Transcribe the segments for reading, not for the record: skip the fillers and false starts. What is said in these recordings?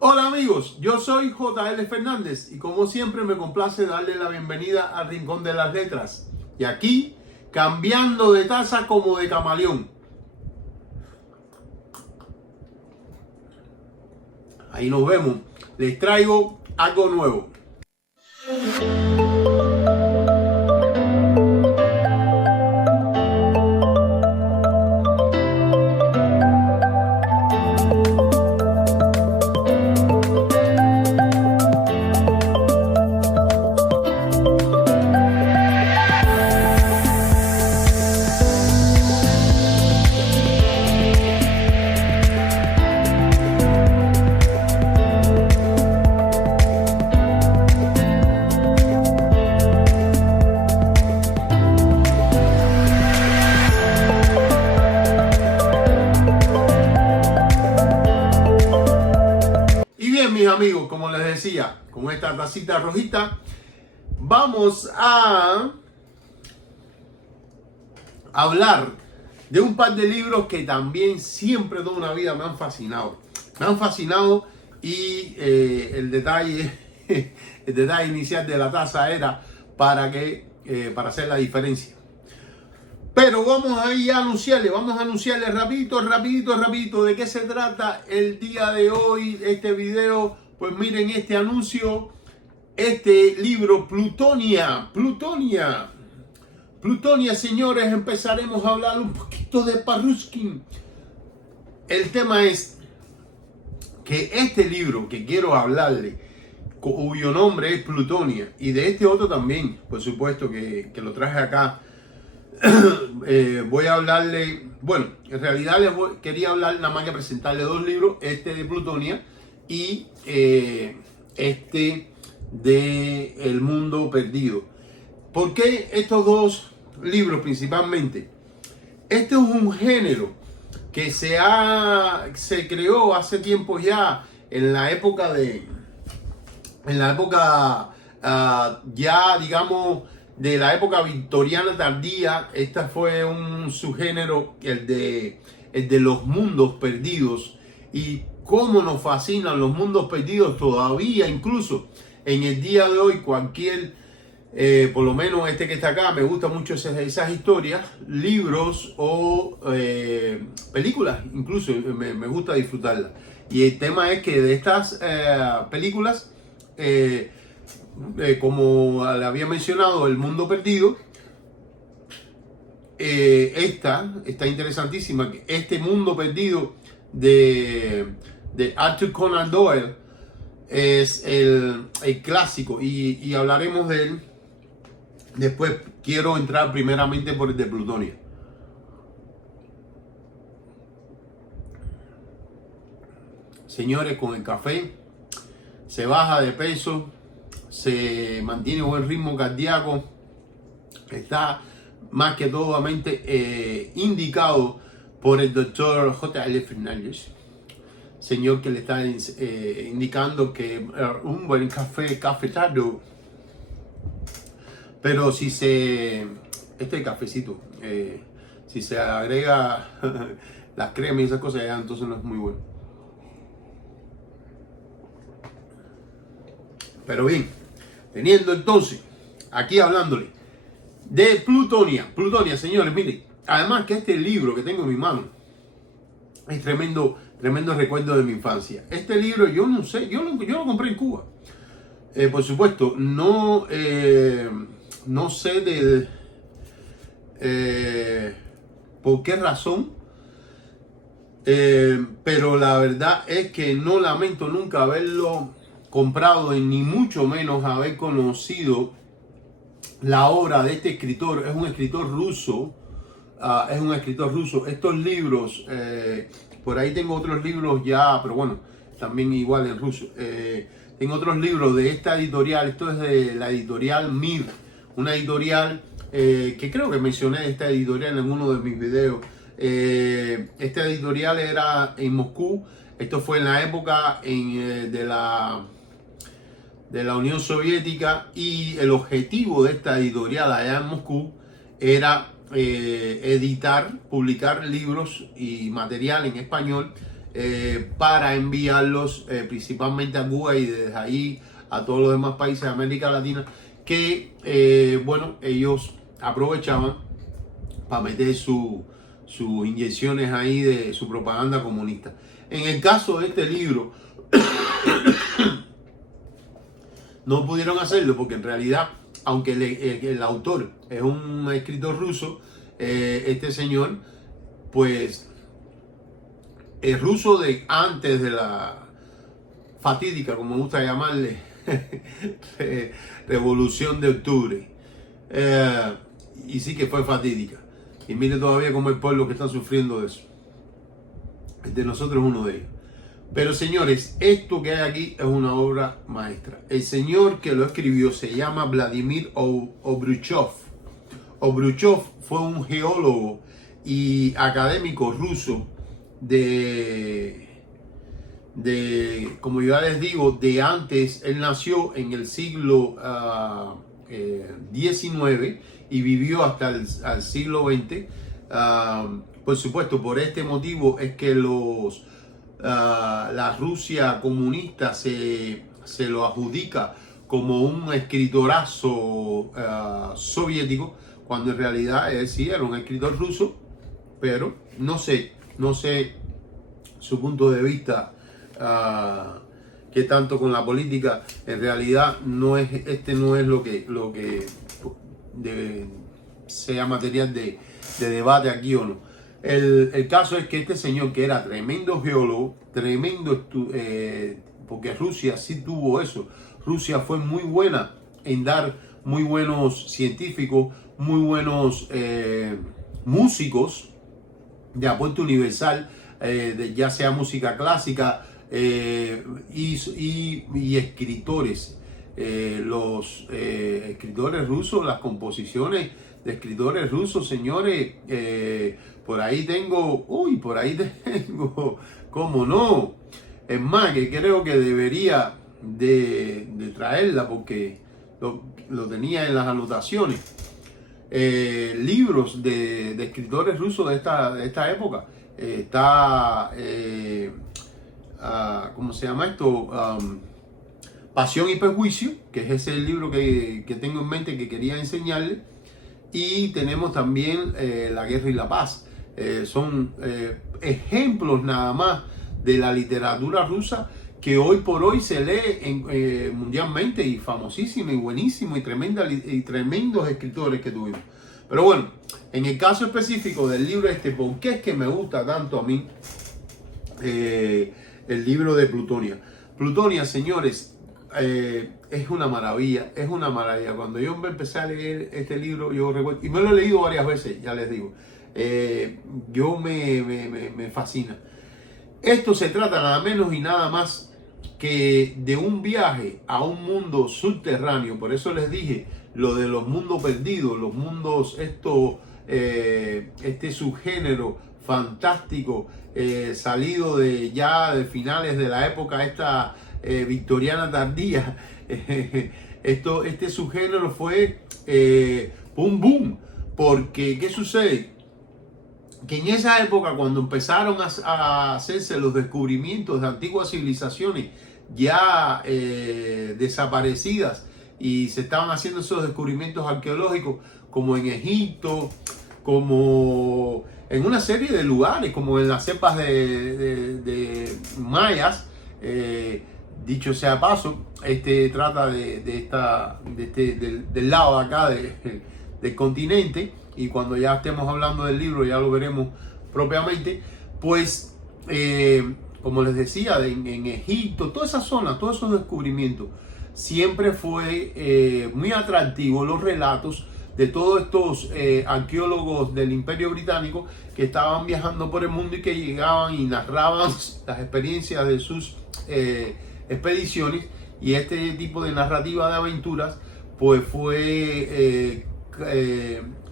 Hola amigos, yo soy JL Fernández y como siempre me complace darle la bienvenida al Rincón de las Letras. Y aquí, cambiando de taza como de camaleón. Ahí nos vemos. Les traigo algo nuevo. Mis amigos, como les decía, con esta tacita rojita vamos a hablar de un par de libros que también siempre toda una vida me han fascinado y el detalle inicial de la taza era para hacer la diferencia. Pero vamos a ir a anunciarle rapidito de qué se trata el día de hoy, este video. Pues miren este anuncio, este libro Plutonia, señores, empezaremos a hablar un poquito de Parushkin. El tema es que este libro que quiero hablarle, cuyo nombre es Plutonia, y de este otro también, por supuesto que lo traje acá, voy a hablarle, bueno, en realidad quería hablar nada más que presentarle dos libros, este de Plutonia y este de El Mundo Perdido. ¿Por qué estos dos libros principalmente? Este es un género que se creó hace tiempo ya, en la época ya digamos de la época victoriana tardía. Este fue un subgénero, el de los mundos perdidos, y cómo nos fascinan los mundos perdidos todavía, incluso en el día de hoy. Cualquier, por lo menos este que está acá, me gusta mucho esas historias, libros o películas, incluso me gusta disfrutarlas. Y el tema es que de estas películas, como le había mencionado, El Mundo Perdido, está interesantísima. Este Mundo Perdido de Arthur Conan Doyle es el clásico, y hablaremos de él después. Quiero entrar primeramente por el de Plutonia. Señores, con el café se baja de peso, se mantiene buen ritmo cardíaco, está más que totalmente indicado por el doctor JL Fernández, señor que le está indicando que un buen cafetado. Pero si este cafecito, si se agrega las cremas y esas cosas, ya entonces no es muy bueno. Pero bien, teniendo entonces aquí hablándole de Plutonia, señores, miren, además que este libro que tengo en mi mano es tremendo recuerdo de mi infancia. Este libro, yo no sé, yo lo compré en Cuba. Por supuesto, no sé por qué razón, pero la verdad es que no lamento nunca haberlo comprado, ni mucho menos haber conocido la obra de este escritor. Es un escritor ruso. Estos libros, por ahí tengo otros libros ya, pero bueno, también igual en ruso. Tengo otros libros de esta editorial. Esto es de la editorial Mir, una editorial que creo que mencioné esta editorial en uno de mis videos. Esta editorial era en Moscú. Esto fue en la época de la Unión Soviética, y el objetivo de esta editorial allá en Moscú era publicar libros y material en español para enviarlos principalmente a Cuba y desde ahí a todos los demás países de América Latina que, bueno, ellos aprovechaban para meter sus inyecciones ahí de su propaganda comunista. En el caso de este libro, no pudieron hacerlo porque en realidad, aunque el autor es un escritor ruso, este señor, pues, es ruso de antes de la fatídica, como me gusta llamarle, Revolución de Octubre. Y sí que fue fatídica. Y mire todavía cómo el pueblo que está sufriendo de eso. El de nosotros es uno de ellos. Pero señores, esto que hay aquí es una obra maestra. El señor que lo escribió se llama Vladimir Obruchov. Obruchov fue un geólogo y académico ruso como yo ya les digo, de antes. Él nació en el siglo XIX y vivió hasta el siglo XX. Por supuesto, por este motivo es que la Rusia comunista se lo adjudica como un escritorazo soviético, cuando en realidad sí era un escritor ruso, pero no sé su punto de vista que tanto con la política. En realidad no es lo que sea material de debate aquí o no. El caso es que este señor, que era tremendo geólogo, porque Rusia sí tuvo eso. Rusia fue muy buena en dar muy buenos científicos, muy buenos músicos de aporte universal, ya sea música clásica y escritores. Los escritores rusos, las composiciones de escritores rusos, señores, por ahí tengo, cómo no, es más, que creo que debería de traerla porque lo tenía en las anotaciones. Libros de escritores rusos de esta época. Está, ¿cómo se llama esto? Pasión y Prejuicio, que es ese libro que tengo en mente que quería enseñarle. Y tenemos también La Guerra y la Paz. Son ejemplos nada más de la literatura rusa que hoy por hoy se lee mundialmente, y famosísima y buenísimo y tremendos escritores que tuvimos. Pero bueno, en el caso específico del libro ¿por qué es que me gusta tanto a mí el libro de Plutonia? Plutonia, señores, es una maravilla, es una maravilla. Cuando yo empecé a leer este libro, yo recuerdo, y me lo he leído varias veces, ya les digo, yo me fascina. Esto se trata nada menos y nada más que de un viaje a un mundo subterráneo. Por eso les dije lo de los mundos perdidos, los mundos, este subgénero fantástico, salido de finales de la época victoriana tardía. Este subgénero fue un boom, porque ¿qué sucede? Que en esa época, cuando empezaron a hacerse los descubrimientos de antiguas civilizaciones ya desaparecidas, y se estaban haciendo esos descubrimientos arqueológicos, como en Egipto, como en una serie de lugares, como en las cepas de mayas, dicho sea paso, trata del lado de acá del continente. Y cuando ya estemos hablando del libro ya lo veremos propiamente. Pues como les decía, en Egipto, toda esa zona, todos esos descubrimientos, siempre fue muy atractivo los relatos de todos estos arqueólogos del Imperio Británico que estaban viajando por el mundo y que llegaban y narraban las experiencias de sus expediciones. Y este tipo de narrativa de aventuras pues fue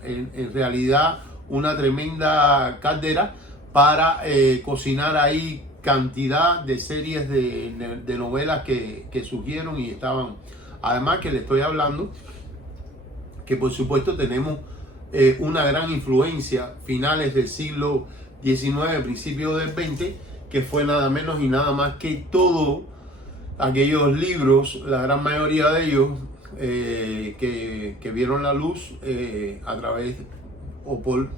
en realidad una tremenda caldera para cocinar ahí cantidad de series de novelas que surgieron y estaban. Además que le estoy hablando que por supuesto tenemos una gran influencia finales del siglo XIX, principios del XX, que fue nada menos y nada más que todos aquellos libros, la gran mayoría de ellos, que vieron la luz a través o por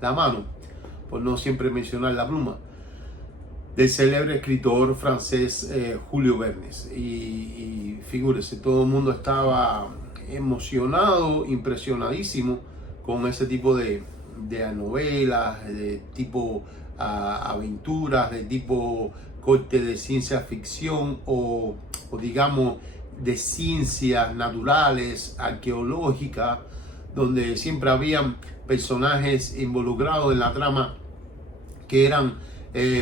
la mano, por no siempre mencionar la pluma, del célebre escritor francés Julio Verne. Y figúrese, todo el mundo estaba emocionado, impresionadísimo con ese tipo de novelas, de tipo aventuras, de tipo corte de ciencia ficción o digamos de ciencias naturales, arqueológicas, donde siempre habían personajes involucrados en la trama que eran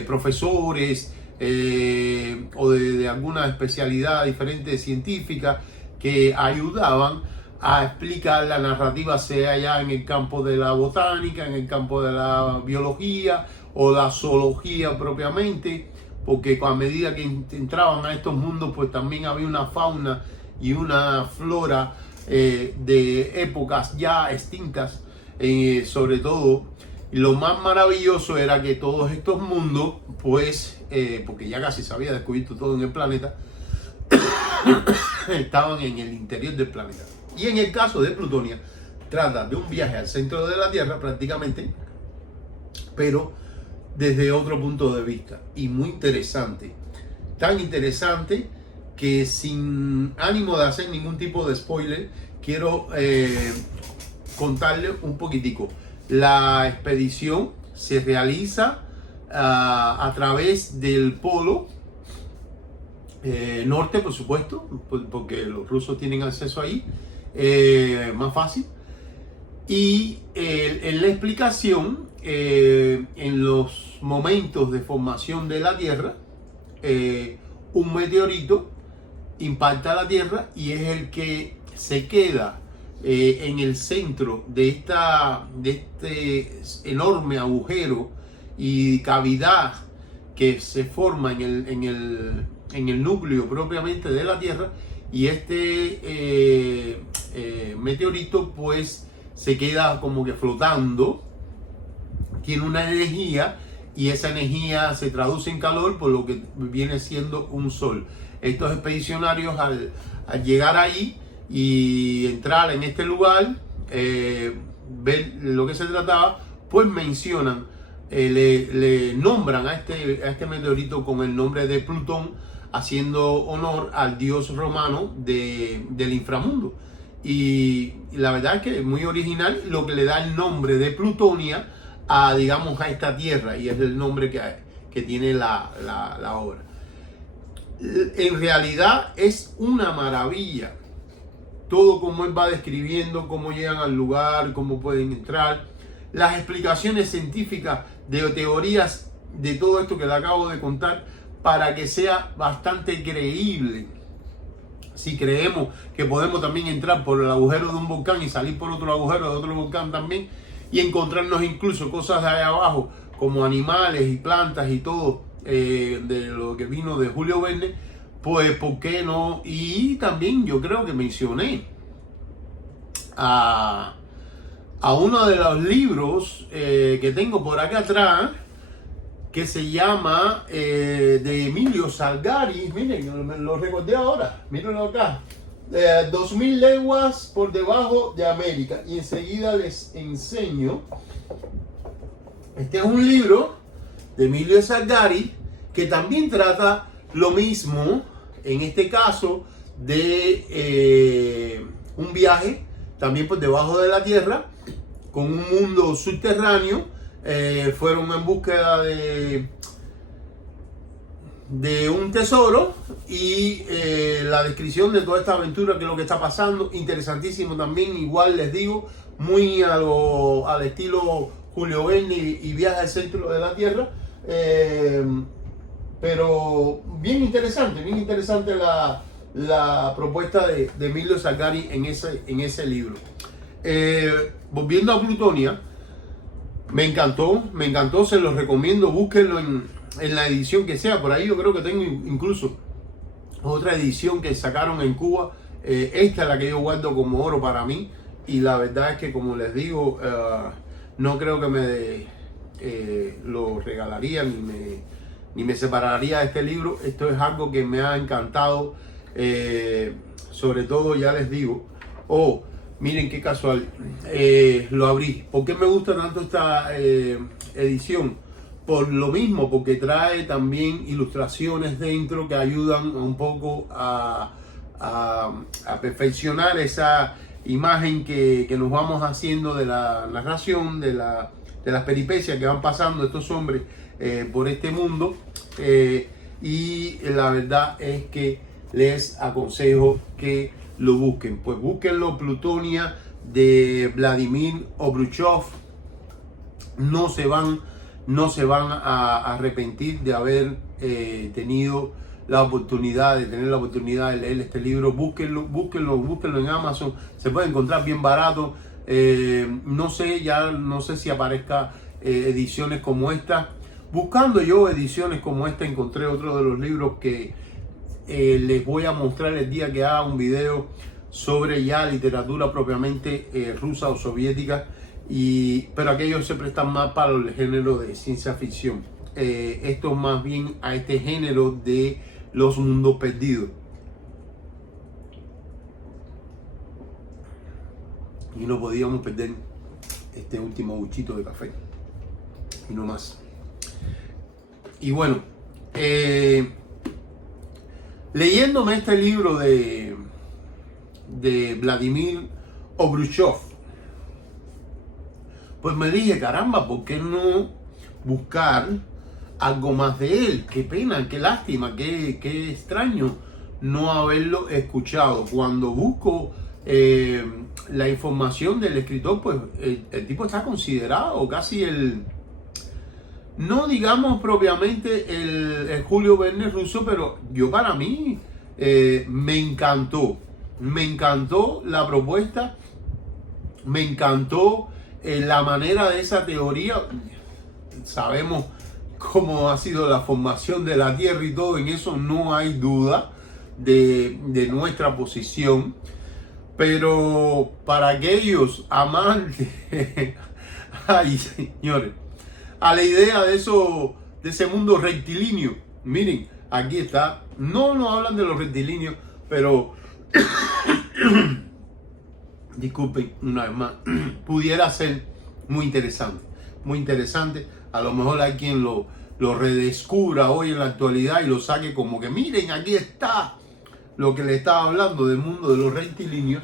profesores o de alguna especialidad diferente científica que ayudaban a explicar la narrativa, sea ya en el campo de la botánica, en el campo de la biología o la zoología propiamente, porque a medida que entraban a estos mundos, pues también había una fauna y una flora de épocas ya extintas, sobre todo. Y lo más maravilloso era que todos estos mundos, pues, porque ya casi se había descubierto todo en el planeta, estaban en el interior del planeta. Y en el caso de Plutonia, trata de un viaje al centro de la Tierra prácticamente, pero desde otro punto de vista. Y muy interesante. Tan interesante que sin ánimo de hacer ningún tipo de spoiler, quiero contarle un poquitico. La expedición se realiza a través del polo norte, por supuesto, porque los rusos tienen acceso ahí, más fácil. Y en la explicación, en los momentos de formación de la Tierra, un meteorito impacta la Tierra y es el que se queda en el centro de este enorme agujero y cavidad que se forma en el núcleo propiamente de la Tierra, y este meteorito pues se queda como que flotando, tiene una energía y esa energía se traduce en calor, por lo que viene siendo un sol. Estos expedicionarios al llegar ahí y entrar en este lugar, ver lo que se trataba, pues mencionan, le nombran a este meteorito con el nombre de Plutón, haciendo honor al dios romano del inframundo. Y la verdad es que es muy original, lo que le da el nombre de Plutonia digamos, a esta tierra, y es el nombre que tiene la obra. En realidad es una maravilla todo como él va describiendo, cómo llegan al lugar, cómo pueden entrar, las explicaciones científicas de teorías de todo esto que le acabo de contar, para que sea bastante creíble. Si creemos que podemos también entrar por el agujero de un volcán y salir por otro agujero de otro volcán también, y encontrarnos incluso cosas de allá abajo, como animales y plantas y todo, de lo que vino de Julio Verne, pues ¿por qué no? Y también yo creo que mencioné a uno de los libros que tengo por acá atrás, que se llama de Emilio Salgari. Miren, me lo recordé ahora, mírenlo acá, 2000 leguas por debajo de América, y enseguida les enseño. Este es un libro de Emilio Salgari que también trata lo mismo, en este caso de un viaje también por debajo de la Tierra, con un mundo subterráneo. Fueron en búsqueda de un tesoro, y la descripción de toda esta aventura, que es lo que está pasando, interesantísimo también. Igual les digo, muy al estilo Julio Verne y Viaje al centro de la Tierra, pero bien interesante la propuesta de Emilio Salgari en ese libro. Volviendo a Plutonia, me encantó, se los recomiendo, búsquenlo en la edición que sea. Por ahí yo creo que tengo incluso otra edición que sacaron en Cuba. Esta es la que yo guardo como oro para mí, y la verdad es que, como les digo, no creo que me lo regalarían ni me separaría de este libro. Esto es algo que me ha encantado, sobre todo, ya les digo, miren qué casual, lo abrí. ¿Por qué me gusta tanto esta edición? Por lo mismo, porque trae también ilustraciones dentro que ayudan un poco a perfeccionar esa imagen que nos vamos haciendo de la narración, de las peripecias que van pasando estos hombres por este mundo. Y la verdad es que les aconsejo que lo busquen. Pues búsquenlo, Plutonia, de Vladimir Obruchov. No se van a arrepentir de haber tenido la oportunidad, de leer este libro. Búsquenlo en Amazon. Se puede encontrar bien barato. No sé si aparezca ediciones como esta. Buscando yo ediciones como esta, encontré otro de los libros que les voy a mostrar el día que haga un video sobre ya literatura propiamente rusa o soviética, pero aquellos se prestan más para el género de ciencia ficción. Esto más bien a este género de los mundos perdidos. Y no podíamos perder este último buchito de café. Y no más. Y bueno, leyéndome este libro de Vladimir Obruchov, pues me dije, caramba, ¿por qué no buscar algo más de él? Qué pena, qué lástima, qué extraño no haberlo escuchado. Cuando busco la información del escritor, pues el tipo está considerado casi no digamos propiamente el Julio Verne ruso, pero para mí me encantó la propuesta, me encantó la manera de esa teoría. Sabemos cómo ha sido la formación de la Tierra y todo, en eso no hay duda de nuestra posición, pero para aquellos amantes, ay señores, a la idea de ese mundo rectilíneo, miren, aquí está. No nos hablan de los rectilíneos, pero disculpen una vez más, pudiera ser muy interesante, muy interesante. A lo mejor hay quien lo redescubra hoy en la actualidad y lo saque como que miren, aquí está lo que le estaba hablando del mundo de los rectilíneos.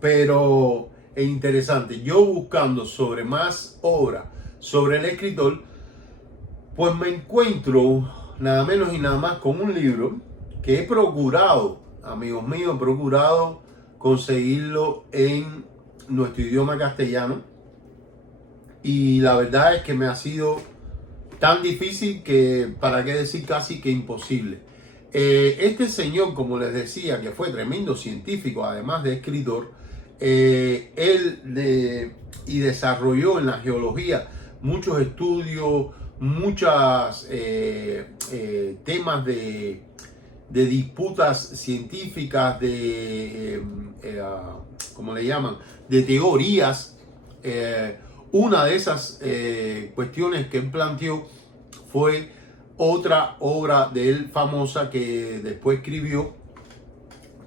Pero es interesante. Yo buscando sobre más obra sobre el escritor, pues me encuentro nada menos y nada más con un libro que he procurado, amigos míos, he procurado conseguirlo en nuestro idioma castellano, y la verdad es que me ha sido tan difícil que, para qué decir, casi que imposible. Este señor, como les decía, que fue tremendo científico, además de escritor, él desarrolló en la geología muchos estudios, muchos temas de disputas científicas, ¿cómo le llaman? De teorías. Una de esas cuestiones que él planteó fue otra obra de él famosa que después escribió,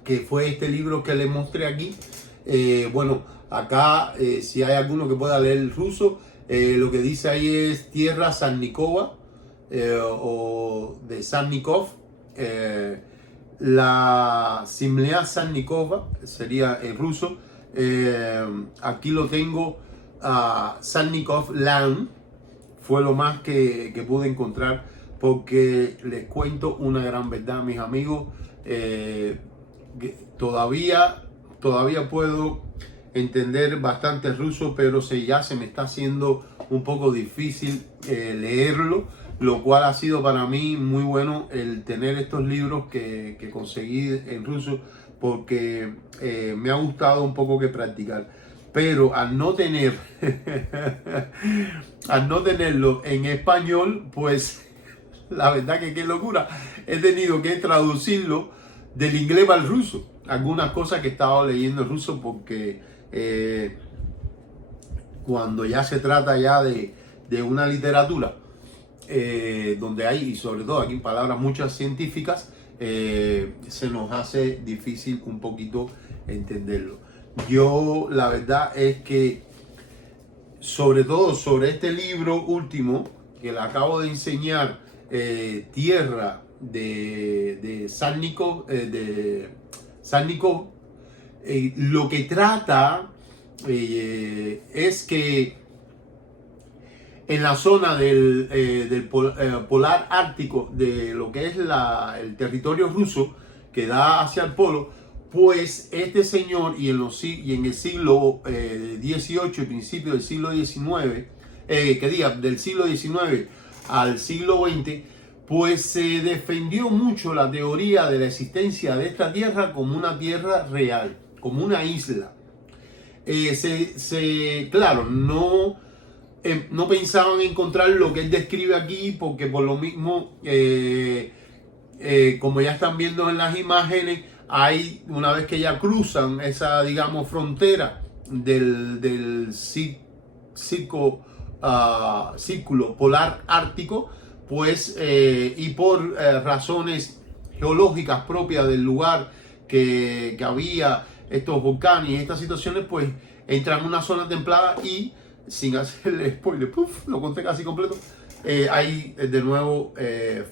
que fue este libro que les mostré aquí. Bueno, acá si hay alguno que pueda leer el ruso, lo que dice ahí es Tierra Sannikova, o de Sannikov. La Simlea Sannikova sería el ruso. Aquí lo tengo, Sannikov Land, fue lo más que pude encontrar, porque les cuento una gran verdad, mis amigos. Que todavía puedo entender bastante ruso, pero ya se me está haciendo un poco difícil leerlo, lo cual ha sido para mí muy bueno el tener estos libros que conseguí en ruso, porque me ha gustado un poco que practicar. Pero al no tenerlo en español, pues la verdad que qué locura, he tenido que traducirlo del inglés al ruso, algunas cosas que estaba leyendo en ruso, porque cuando ya se trata ya de una literatura donde hay, y sobre todo aquí palabras muchas científicas, se nos hace difícil un poquito entenderlo. Yo la verdad es que sobre todo sobre este libro último que le acabo de enseñar, Tierra de Salnikov, lo que trata es que en la zona del polar ártico, de lo que es el territorio ruso que da hacia el polo, pues este señor y en el siglo XVIII y principio del siglo XIX, del siglo XIX al siglo XX, pues se defendió mucho la teoría de la existencia de esta tierra como una tierra real, como una isla. Claro, no pensaban encontrar lo que él describe aquí, porque por lo mismo, como ya están viendo en las imágenes, una vez que ya cruzan esa, digamos, frontera del círculo polar ártico, pues, y por razones geológicas propias del lugar que había estos volcanes y estas situaciones, pues entran en una zona templada y, sin hacerle spoiler, lo conté casi completo, hay de nuevo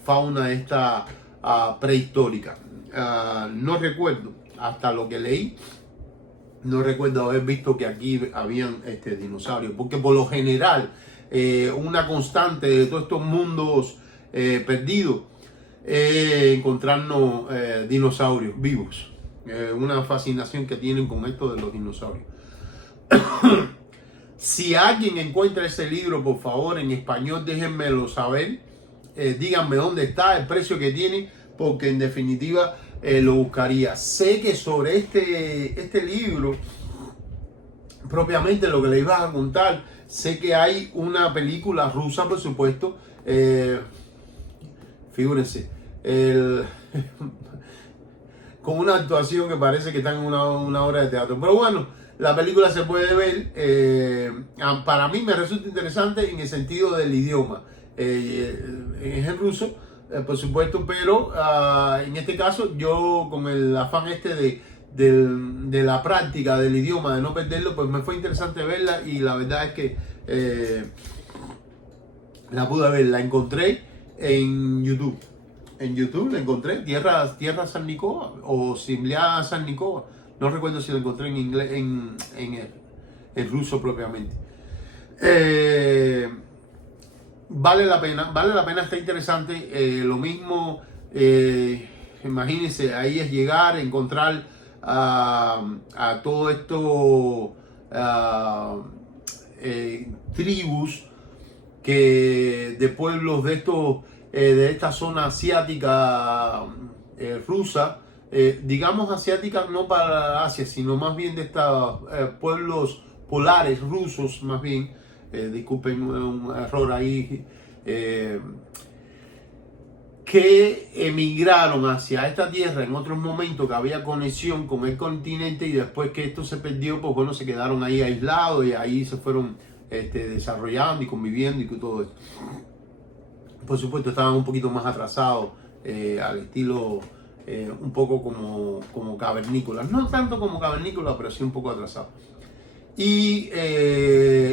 fauna esta prehistórica. No recuerdo, hasta lo que leí, no recuerdo haber visto que aquí habían dinosaurios, porque por lo general una constante de todos estos mundos perdidos encontrarnos dinosaurios vivos, una fascinación que tienen con esto de los dinosaurios. Si alguien encuentra ese libro, por favor, en español, déjenmelo saber. Díganme dónde está, el precio que tiene, porque en definitiva lo buscaría. Sé que sobre este libro, propiamente lo que les iba a contar, sé que hay una película rusa, por supuesto. Figúrense, con una actuación que parece que están en una obra de teatro. Pero bueno, la película se puede ver. Para mí me resulta interesante en el sentido del idioma. Es en ruso, por supuesto, pero en este caso yo, con el afán de la práctica del idioma, de no perderlo, pues me fue interesante verla, y la verdad es que la pude ver, la encontré en YouTube. En YouTube la encontré, Tierra Salnikova o Zemlya Salnikova. No recuerdo si la encontré en inglés, en ruso propiamente. Vale la pena, está interesante. Lo mismo, imagínense, ahí es llegar, encontrar a todo esto, tribus de pueblos de esta zona asiática rusa, digamos asiática no para Asia, sino más bien de estos pueblos polares rusos, más bien. Disculpen un error ahí, que emigraron hacia esta tierra en otros momentos, que había conexión con el continente, y después que esto se perdió, pues bueno, se quedaron ahí aislados, y ahí se fueron desarrollando y conviviendo y todo esto. Por supuesto, estaban un poquito más atrasados, al estilo un poco como cavernícolas, no tanto como cavernícolas, pero sí un poco atrasados. Y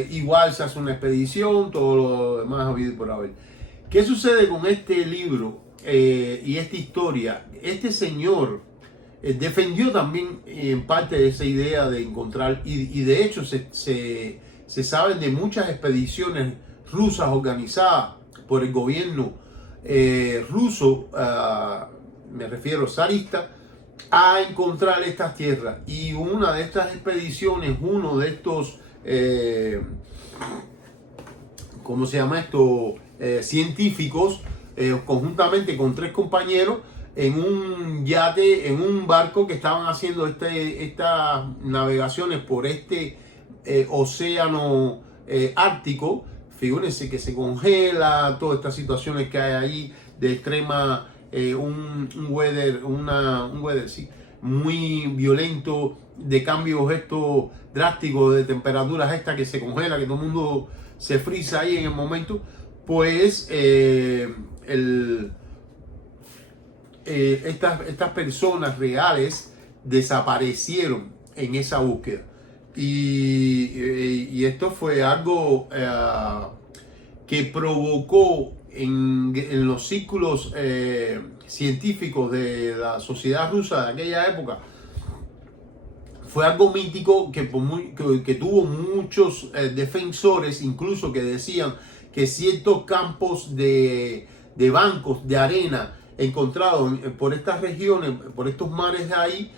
igual se hace una expedición, todo lo demás habido y por haber. ¿Qué sucede con este libro y esta historia? Este señor defendió también en parte esa idea de encontrar, y de hecho se saben de muchas expediciones rusas organizadas por el gobierno ruso, me refiero zarista, a encontrar estas tierras. Y una de estas expediciones, uno de estos, ¿cómo se llama esto? Científicos, conjuntamente con 3 compañeros, en un yate, en un barco que estaban haciendo estas navegaciones por este océano ártico. Figúrense que se congela, todas estas situaciones que hay ahí de extrema, un weather sí, muy violento, de cambios estos drásticos de temperaturas, que se congela, que todo el mundo se frisa ahí en el momento. pues estas personas reales desaparecieron en esa búsqueda. Y esto fue algo que provocó en los círculos científicos de la sociedad rusa de aquella época. Fue algo mítico que tuvo muchos defensores, incluso que decían que ciertos campos de bancos de arena encontrados por estas regiones, por estos mares de ahí,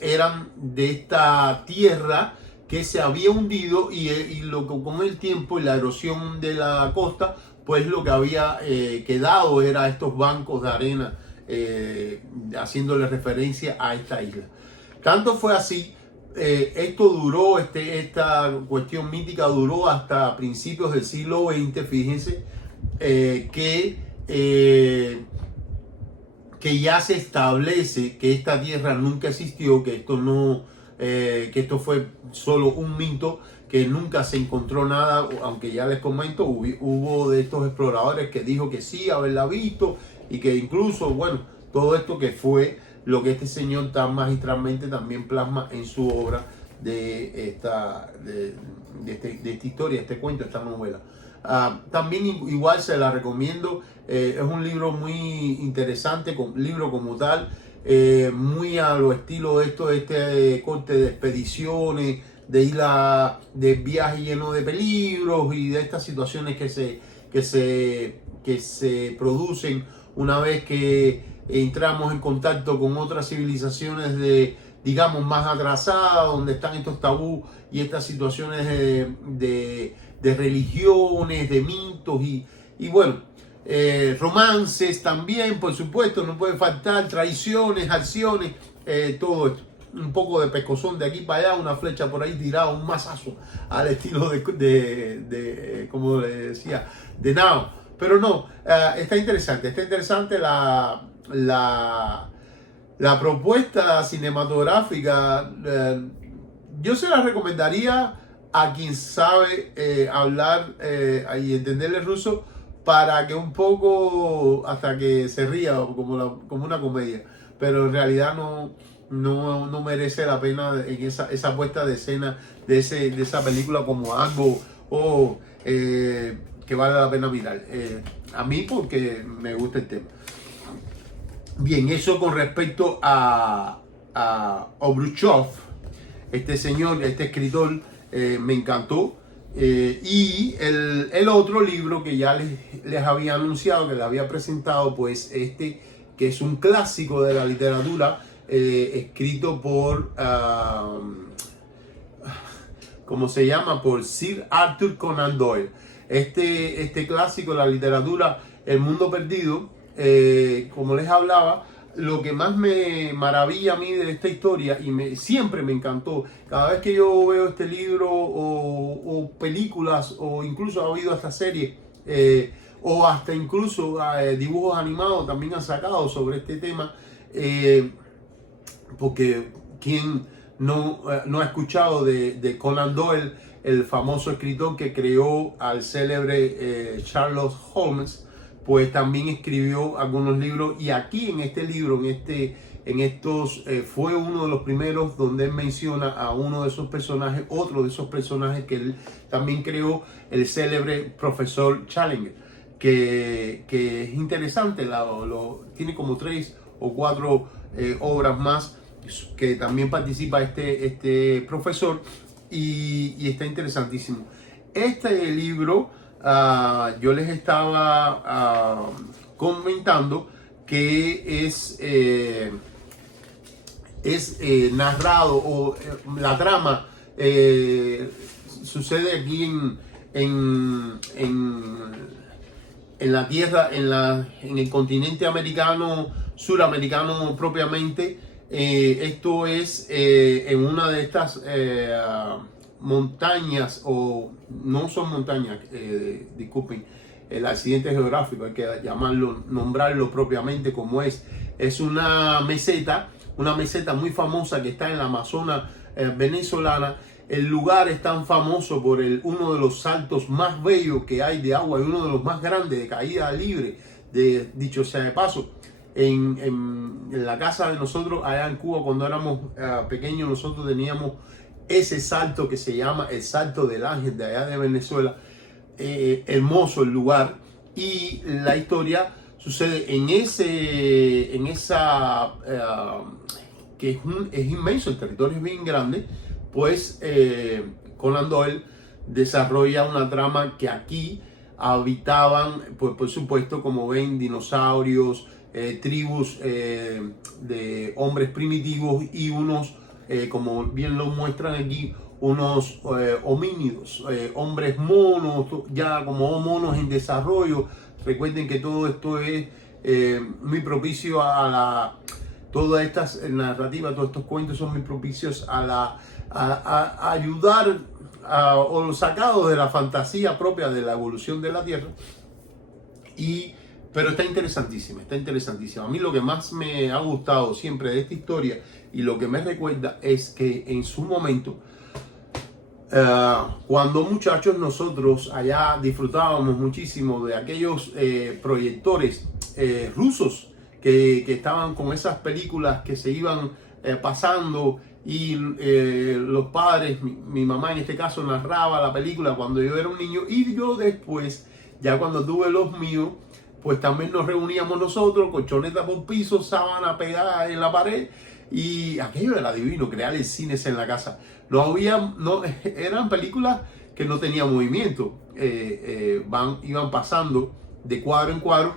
eran de esta tierra que se había hundido y con el tiempo y la erosión de la costa, pues lo que había quedado era estos bancos de arena, haciéndole referencia a esta isla. Tanto fue así, esto duró, esta cuestión mítica duró hasta principios del siglo XX, fíjense, que ya se establece que esta tierra nunca existió, que esto fue solo un mito, que nunca se encontró nada, aunque ya les comento, hubo de estos exploradores que dijo que sí, haberla visto, y que incluso, bueno, todo esto que fue lo que este señor tan magistralmente también plasma en su obra de esta historia, este cuento, esta novela. También igual se la recomiendo, es un libro muy interesante, libro como tal, muy a lo estilo de este corte de expediciones, de isla, de viaje lleno de peligros y de estas situaciones que se producen una vez que entramos en contacto con otras civilizaciones digamos, más atrasadas, donde están estos tabús y estas situaciones de religiones, de mitos y bueno, romances también, por supuesto, no puede faltar, traiciones, acciones, todo esto. Un poco de pescozón de aquí para allá, una flecha por ahí tirada, un mazazo al estilo como le decía, de Nao. Pero no, está interesante la propuesta cinematográfica. Yo se la recomendaría a quien sabe hablar y entender el ruso, para que un poco, hasta que se ría como una comedia, pero en realidad no merece la pena en esa puesta de escena de esa película como algo que vale la pena mirar. A mí, porque me gusta el tema. Bien, eso con respecto a Obruchov, este señor, este escritor, me encantó. Y el otro libro que ya les había anunciado, que les había presentado, pues que es un clásico de la literatura, escrito por, ¿cómo se llama? Por Sir Arthur Conan Doyle. Este clásico de la literatura, El Mundo Perdido, como les hablaba, lo que más me maravilla a mí de esta historia, y siempre me encantó, cada vez que yo veo este libro o películas, o incluso ha habido esta serie, o hasta incluso dibujos animados también han sacado sobre este tema, porque quien no ha escuchado de Conan Doyle, el famoso escritor que creó al célebre Sherlock Holmes, pues también escribió algunos libros, y aquí en este libro, fue uno de los primeros donde él menciona a uno de esos personajes, otro de esos personajes que él también creó, el célebre profesor Challenger, que es interesante, tiene como 3 o 4 obras más que también participa este profesor, y está interesantísimo. Este libro, yo les estaba comentando que es narrado, o la trama sucede aquí en la tierra, en el continente americano, suramericano propiamente. Esto es en una de estas montañas, o no son montañas, disculpen, el accidente geográfico, hay que nombrarlo propiamente como es una meseta muy famosa que está en la Amazona venezolana, El lugar es tan famoso por uno de los saltos más bellos que hay de agua y uno de los más grandes de caída libre, dicho sea de paso. En la casa de nosotros, allá en Cuba, cuando éramos pequeños, nosotros teníamos ese salto que se llama el Salto del Ángel de allá de Venezuela. Hermoso el lugar, y la historia sucede en esa que es inmenso, el territorio es bien grande. Pues Conan Doyle desarrolla una trama que aquí habitaban, pues por supuesto, como ven, dinosaurios, tribus de hombres primitivos y unos, como bien lo muestran aquí, unos homínidos, hombres monos, ya como monos en desarrollo. Recuerden que todo esto es muy propicio a todas estas narrativas, todos estos cuentos son muy propicios a ayudar o los sacados de la fantasía propia de la evolución de la Tierra. Pero está interesantísima, está interesantísima. A mí lo que más me ha gustado siempre de esta historia y lo que me recuerda es que en su momento, cuando muchachos, nosotros allá disfrutábamos muchísimo de aquellos proyectores rusos que estaban con esas películas que se iban pasando, y los padres, mi mamá en este caso, narraba la película cuando yo era un niño, y yo después, ya cuando tuve los míos, pues también nos reuníamos nosotros, colchoneta por piso, sábana pegada en la pared, y aquello era divino, crear el cine en la casa. Eran películas que no tenían movimiento, iban pasando de cuadro en cuadro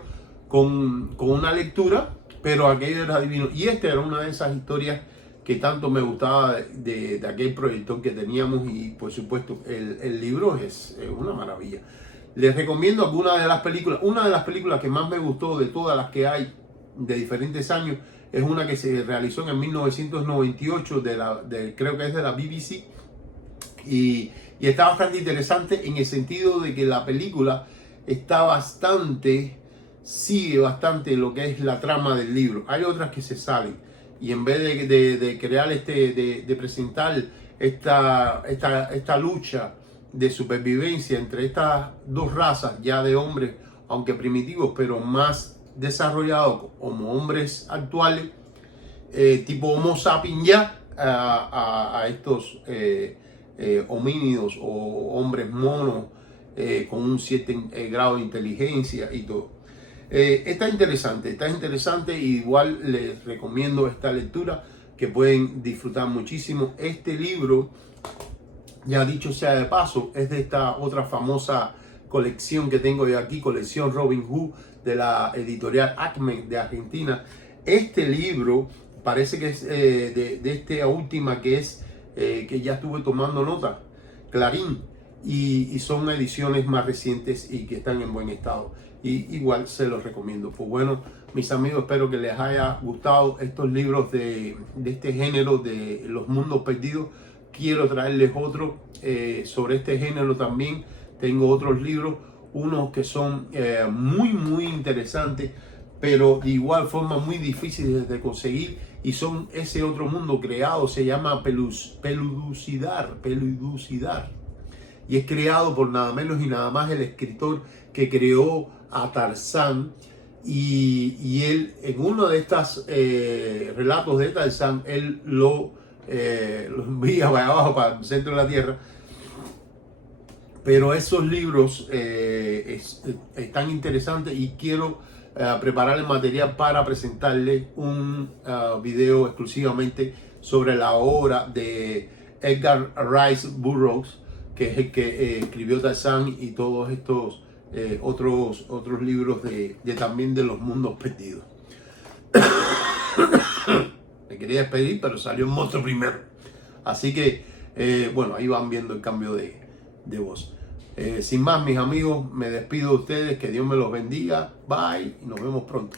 con una lectura, pero aquello era divino. Y esta era una de esas historias que tanto me gustaba de aquel proyector que teníamos, y por supuesto el libro es una maravilla. Les recomiendo algunas de las películas. Una de las películas que más me gustó de todas las que hay de diferentes años es una que se realizó en 1998, creo que es de la BBC, y está bastante interesante en el sentido de que la película sigue bastante lo que es la trama del libro. Hay otras que se salen, y en vez de crear de presentar esta lucha de supervivencia entre estas dos razas ya de hombres, aunque primitivos, pero más desarrollados como hombres actuales, tipo Homo sapiens, ya a estos homínidos o hombres monos con un cierto grado de inteligencia y todo. Está interesante, y igual les recomiendo esta lectura, que pueden disfrutar muchísimo. Este libro, ya dicho sea de paso, es de esta otra famosa colección que tengo yo aquí, colección Robin Hood, de la editorial Acme de Argentina. Este libro parece que es de esta última, que es que ya estuve tomando nota, Clarín, y son ediciones más recientes y que están en buen estado, y igual se los recomiendo. Pues bueno, mis amigos, espero que les haya gustado estos libros de este género de los mundos perdidos. Quiero traerles otro sobre este género también. Tengo otros libros, unos que son muy interesantes, pero de igual forma muy difíciles de conseguir, y son ese otro mundo creado, se llama Pelucidar, y es creado por nada menos y nada más el escritor que creó a Tarzán. Y él, en uno de estos relatos de Tarzán, él lo envía para abajo, para el centro de la tierra. Pero esos libros están interesantes, y quiero preparar el material para presentarles un video exclusivamente sobre la obra de Edgar Rice Burroughs, que es el que escribió Tarzán y todos estos otros libros también de los mundos perdidos. Me quería despedir, pero salió un monstruo primero. Así que, bueno, ahí van viendo el cambio de voz. Sin más, mis amigos, me despido de ustedes. Que Dios me los bendiga. Bye, y nos vemos pronto.